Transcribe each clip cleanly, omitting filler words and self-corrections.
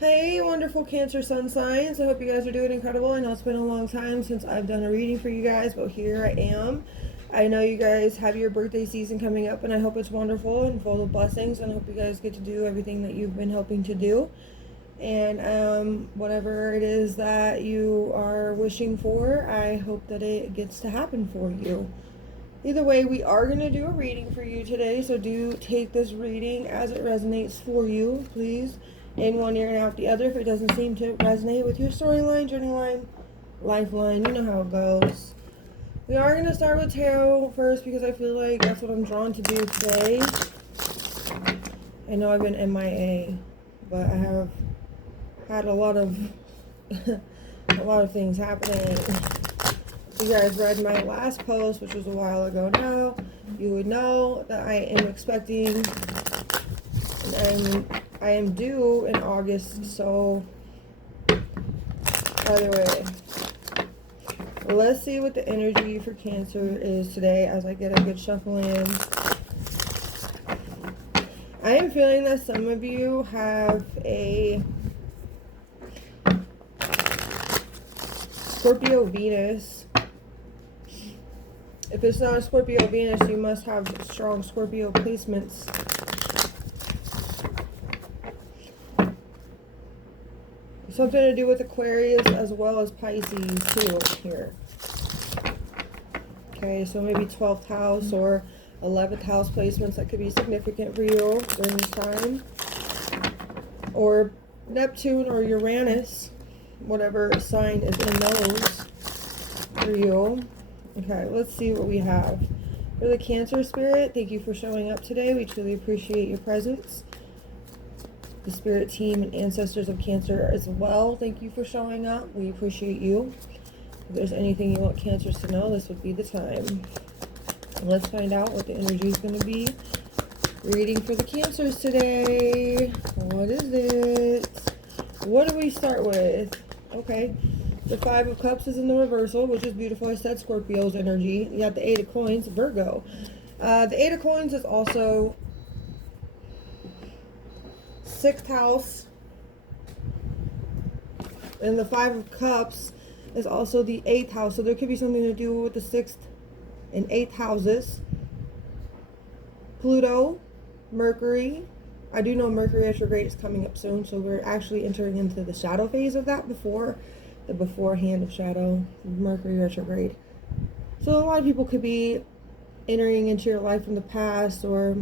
Hey, wonderful Cancer sun signs. I hope you guys are doing incredible. I know it's been a long time since I've done a reading for you guys, but here I am. I know you guys have your birthday season coming up, and I hope it's wonderful and full of blessings, and I hope you guys get to do everything that you've been hoping to do. And whatever it is that you are wishing for, I hope that it gets to happen for you. Either way, we are going to do a reading for you today, so do take this reading as it resonates for you, please. In one ear and out the other if it doesn't seem to resonate with your storyline, journey line, lifeline. You know how it goes. We are going to start with tarot first because I feel like that's what I'm drawn to do today. I know I've been MIA, but I have had a lot of things happening. If you guys read my last post, which was a while ago now, you would know that I am expecting, and I am due in August, so either way. Let's see what the energy for Cancer is today as I get a good shuffle in. I am feeling that some of you have a Scorpio Venus. If it's not a Scorpio Venus, you must have strong Scorpio placements. Something to do with Aquarius as well as Pisces too here. Okay, so maybe 12th house or 11th house placements that could be significant for you during this time. Or Neptune or Uranus, whatever sign is in those for you. Okay, let's see what we have. For the Cancer spirit, thank you for showing up today. We truly appreciate your presence. The spirit team and ancestors of Cancer as well, thank you for showing up. We appreciate you. If there's anything you want Cancers to know, this would be the time. Let's find out what the energy is going to be. Reading for the Cancers today. What is it? What do we start with? Okay. The Five of Cups is in the reversal, which is beautiful. I said Scorpio's energy. You got the Eight of Coins, Virgo. The Eight of Coins is also 6th house. And the Five of Cups is also the 8th house. So there could be something to do with the 6th and 8th houses. Pluto, Mercury. I do know Mercury retrograde is coming up soon, so we're actually entering into the shadow phase of that before the beforehand of shadow, Mercury retrograde. So a lot of people could be entering into your life from the past, or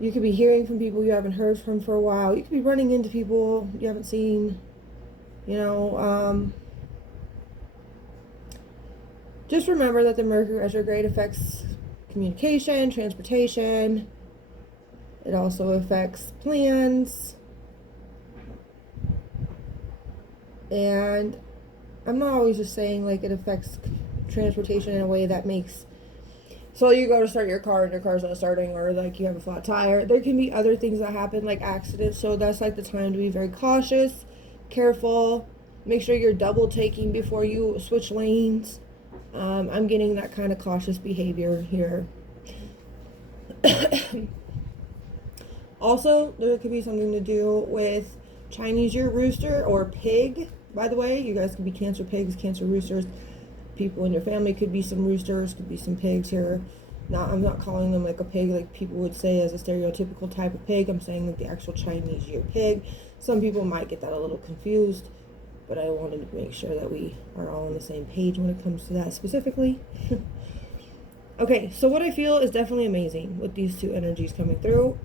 you could be hearing from people you haven't heard from for a while. You could be running into people you haven't seen, you know. Just remember that the Mercury retrograde affects communication, transportation. It also affects plans. And I'm not always just saying like it affects transportation in a way that makes, so you go to start your car and your car's not starting, or like you have a flat tire. There can be other things that happen like accidents, so that's like the time to be very cautious, careful, make sure you're double taking before you switch lanes. I'm getting that kind of cautious behavior here. Also, there could be something to do with Chinese year rooster or pig. By the way, you guys could be Cancer pigs, Cancer roosters. People in your family could be some roosters, could be some pigs here. I'm not calling them like a pig like people would say as a stereotypical type of pig. I'm saying like the actual Chinese year pig. Some people might get that a little confused, but I wanted to make sure that we are all on the same page when it comes to that specifically. Okay, so what I feel is definitely amazing with these two energies coming through.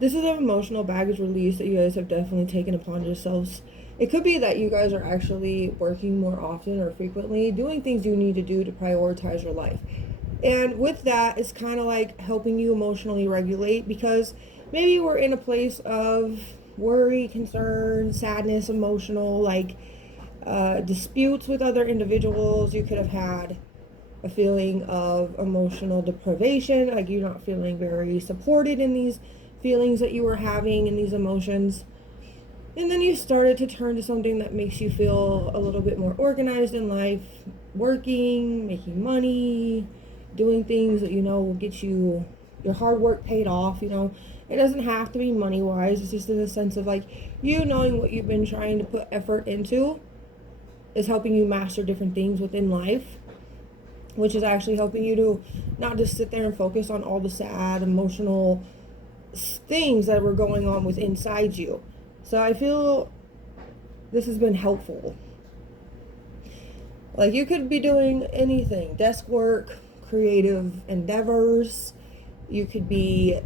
This is an emotional baggage release that you guys have definitely taken upon yourselves. It could be that you guys are actually working more often or frequently, doing things you need to do to prioritize your life. And with that, it's kind of like helping you emotionally regulate, because maybe we're in a place of worry, concern, sadness, emotional, like disputes with other individuals. You could have had a feeling of emotional deprivation, like you're not feeling very supported in these feelings that you were having and these emotions. And then you started to turn to something that makes you feel a little bit more organized in life, working, making money, doing things that you know will get you your hard work paid off, you know. It doesn't have to be money wise. It's just in the sense of like you knowing what you've been trying to put effort into is helping you master different things within life, which is actually helping you to not just sit there and focus on all the sad, emotional things that were going on with inside you. So I feel this has been helpful. Like you could be doing anything, desk work, creative endeavors. You could be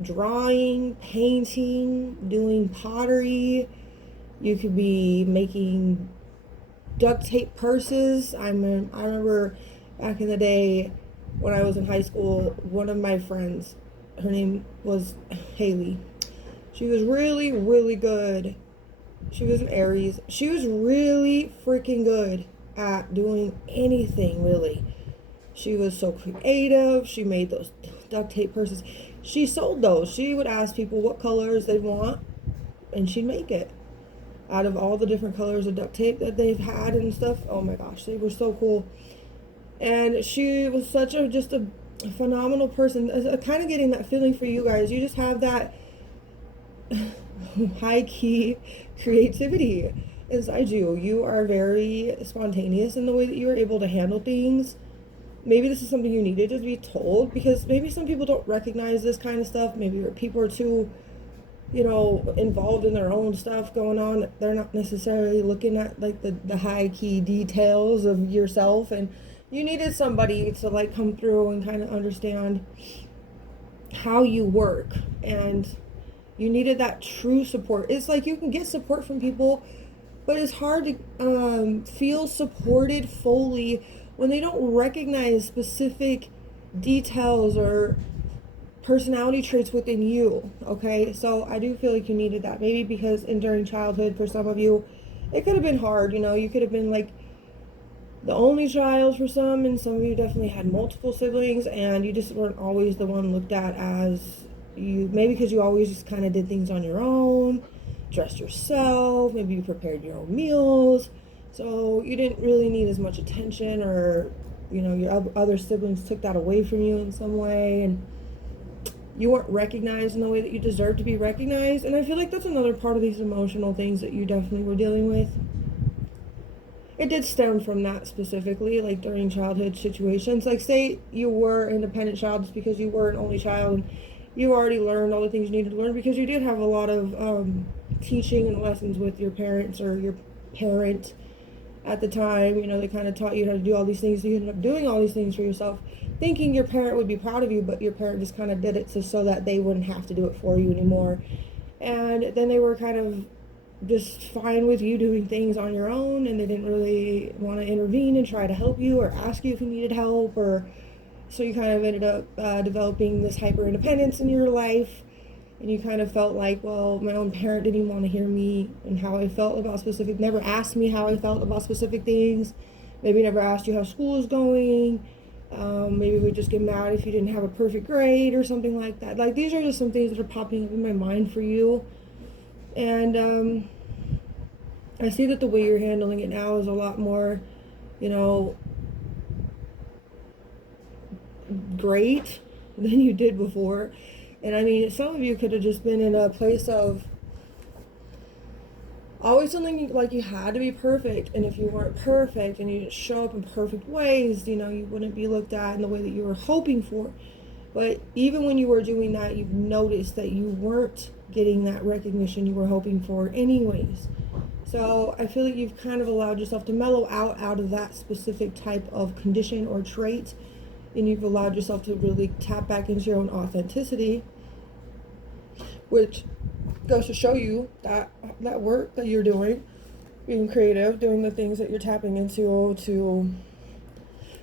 drawing, painting, doing pottery. You could be making duct tape purses. I remember back in the day when I was in high school, one of my friends, her name was Haley. She was really, really good. She was an Aries. She was really freaking good at doing anything, really. She was so creative. She made those duct tape purses. She sold those. She would ask people what colors they want, and she'd make it out of all the different colors of duct tape that they've had and stuff. Oh my gosh, they were so cool. And she was such a just a phenomenal person. Kind of getting that feeling for you guys. You just have that high key creativity inside you. You are very spontaneous in the way that you are able to handle things. Maybe this is something you needed to be told, because maybe some people don't recognize this kind of stuff. Maybe people are too, involved in their own stuff going on. They're not necessarily looking at like the high key details of yourself, and you needed somebody to like come through and kind of understand how you work, and you needed that true support. It's like you can get support from people, but it's hard to feel supported fully when they don't recognize specific details or personality traits within you. Okay, so I do feel like you needed that, maybe because during childhood for some of you it could have been hard. You could have been like the only child for some, and some of you definitely had multiple siblings, and you just weren't always the one looked at as you, maybe because you always just kind of did things on your own, dressed yourself, maybe you prepared your own meals, so you didn't really need as much attention, or your other siblings took that away from you in some way, and you weren't recognized in the way that you deserved to be recognized. And I feel like that's another part of these emotional things that you definitely were dealing with. It did stem from that specifically, like during childhood situations. Like say you were an independent child just because you were an only child, and you already learned all the things you needed to learn because you did have a lot of teaching and lessons with your parents or your parent at the time. They kind of taught you how to do all these things, so you ended up doing all these things for yourself, thinking your parent would be proud of you, but your parent just kind of did it so that they wouldn't have to do it for you anymore. And then they were kind of just fine with you doing things on your own, and they didn't really want to intervene and try to help you or ask you if you needed help, or so you kind of ended up developing this hyper independence in your life, and you kind of felt like, well, my own parent didn't even want to hear me and how I felt about never asked me how I felt about specific things, maybe never asked you how school was going, maybe we just get mad if you didn't have a perfect grade or something like that. Like, these are just some things that are popping up in my mind for you. And I see that the way you're handling it now is a lot more, great than you did before. And I mean, some of you could have just been in a place of always feeling like you had to be perfect, and if you weren't perfect and you didn't show up in perfect ways, you wouldn't be looked at in the way that you were hoping for. But even when you were doing that, you've noticed that you weren't getting that recognition you were hoping for anyways. So I feel like you've kind of allowed yourself to mellow out of that specific type of condition or trait, and you've allowed yourself to really tap back into your own authenticity, which goes to show you that work that you're doing, being creative, doing the things that you're tapping into,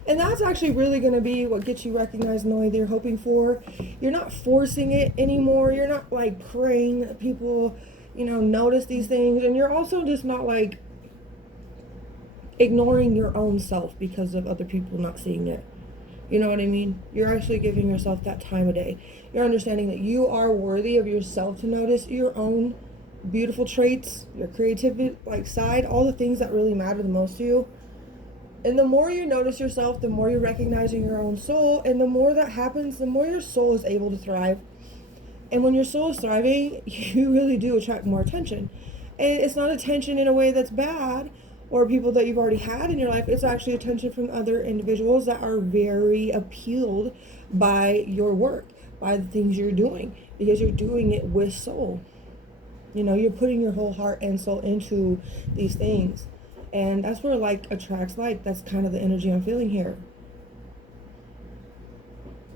and that's actually really going to be what gets you recognized in the way that you're hoping for. You're not forcing it anymore. You're not like praying that people, notice these things, and you're also just not like ignoring your own self because of other people not seeing it. You know what I mean? You're actually giving yourself that time of day. You're understanding that you are worthy of yourself to notice your own beautiful traits, your creativity side, all the things that really matter the most to you. And the more you notice yourself, the more you're recognizing your own soul, and the more that happens, the more your soul is able to thrive. And when your soul is thriving, you really do attract more attention. And it's not attention in a way that's bad or people that you've already had in your life. It's actually attention from other individuals that are very appealed by your work, by the things you're doing, because you're doing it with soul. You know, you're putting your whole heart and soul into these things. And that's where like attracts like. That's kind of the energy I'm feeling here.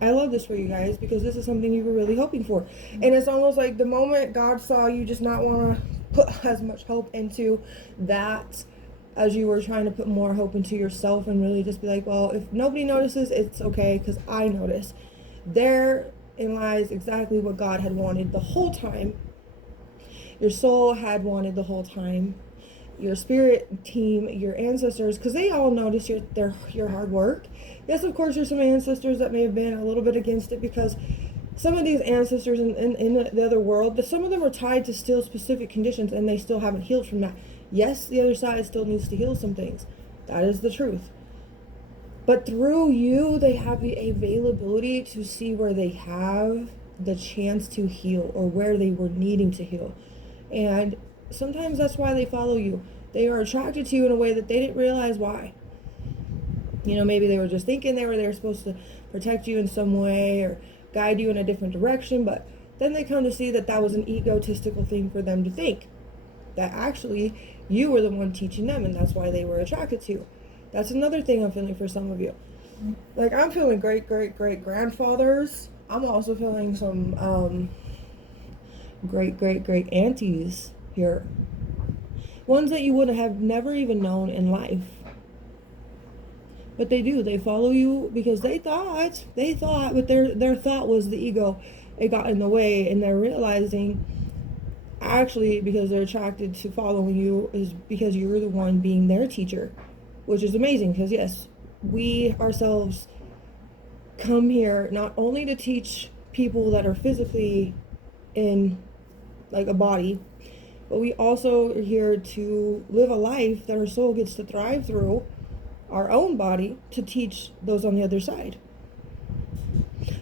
I love this for you guys because this is something you were really hoping for. And it's almost like the moment God saw you just not want to put as much hope into that as you were trying to put more hope into yourself and really just be like, well, if nobody notices, it's okay because I notice. Therein lies exactly what God had wanted the whole time. Your soul had wanted the whole time. Your spirit team, your ancestors, because they all notice your hard work. Yes, of course, there's some ancestors that may have been a little bit against it because some of these ancestors in the other world, but some of them are tied to still specific conditions and they still haven't healed from that. Yes, the other side still needs to heal some things. That is the truth. But through you, they have the availability to see where they have the chance to heal or where they were needing to heal. And sometimes that's why they follow you. They are attracted to you in a way that they didn't realize why. You know, maybe they were just thinking they were supposed to protect you in some way or guide you in a different direction, but then they come to see that that was an egotistical thing for them to think. That actually you were the one teaching them, and that's why they were attracted to you. That's another thing I'm feeling for some of you. Like, I'm feeling great-great-great-grandfathers. I'm also feeling some great-great-great-aunties here. Ones that you would have never even known in life. But they do. They follow you because they thought, but their thought was the ego. It got in the way, and they're realizing, actually, because they're attracted to following you is because you're the one being their teacher, which is amazing because, yes, we ourselves come here not only to teach people that are physically in, like, a body, but we also are here to live a life that our soul gets to thrive through our own body to teach those on the other side.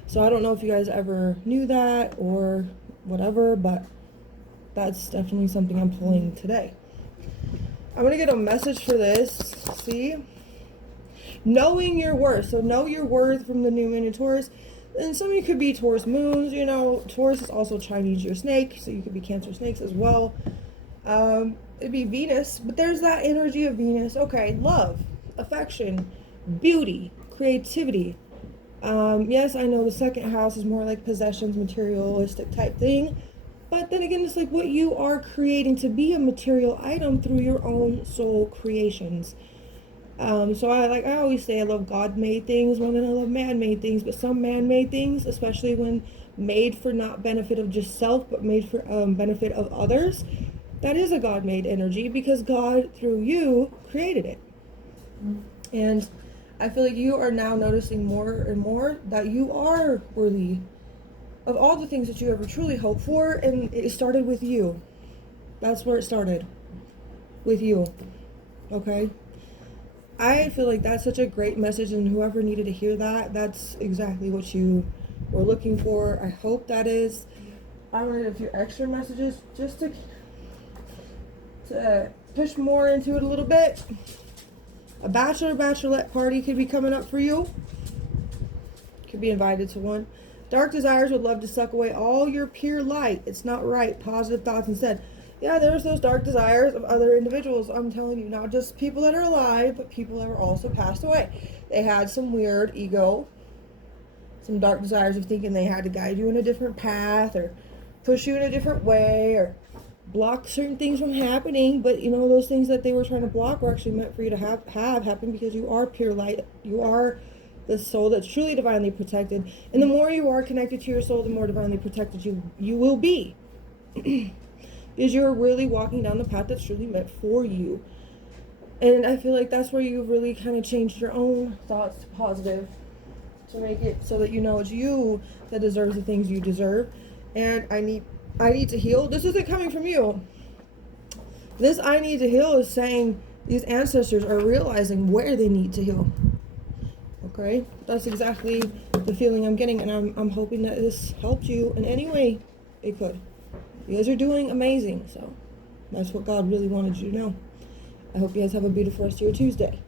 So I don't know if you guys ever knew that or whatever, but that's definitely something I'm pulling today. I'm going to get a message for this. See? Knowing your worth. So know your worth from the new moon in Taurus. And some of you could be Taurus moons. You know, Taurus is also Chinese year snake, so you could be Cancer snakes as well. It'd be Venus, but there's that energy of Venus. Okay, love, affection, beauty, creativity. Yes, I know the second house is more like possessions, materialistic type thing. But then again, it's like what you are creating to be a material item through your own soul creations. So I always say I love God-made things more than I love man-made things. But some man-made things, especially when made for not benefit of just self, but made for benefit of others, that is a God-made energy because God, through you, created it. And I feel like you are now noticing more and more that you are worthy of all the things that you ever truly hoped for, and it started with you. That's where it started. With you. Okay? I feel like that's such a great message, and whoever needed to hear that, that's exactly what you were looking for. I hope that is. I read a few extra messages just to push more into it a little bit. A bachelorette party could be coming up for you. Could be invited to one. Dark desires would love to suck away all your pure light. It's not right. Positive thoughts instead. Yeah, there's those dark desires of other individuals. I'm telling you, not just people that are alive, but people that were also passed away. They had some weird ego, some dark desires of thinking they had to guide you in a different path or push you in a different way or block certain things from happening. But you know, those things that they were trying to block were actually meant for you to have happen because you are pure light. You are the soul that's truly divinely protected. And the more you are connected to your soul, the more divinely protected you will be. Because you're really walking down the path that's truly meant for you. And I feel like that's where you've really kind of changed your own thoughts to positive to make it so that you know it's you that deserves the things you deserve. And I need to heal. This isn't coming from you. This I need to heal is saying these ancestors are realizing where they need to heal. Okay? That's exactly the feeling I'm getting, and I'm hoping that this helped you in any way. It could. You guys are doing amazing, so that's what God really wanted you to know. I hope you guys have a beautiful rest of your Tuesday.